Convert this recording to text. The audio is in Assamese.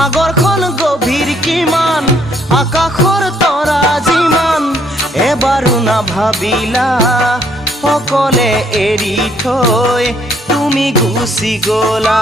সাগৰখন গভীৰ কিমান আকাশৰ তৰা যিমান এবাৰো নাভাবিলা সকলে এৰি থৈ তুমি গুচি গলা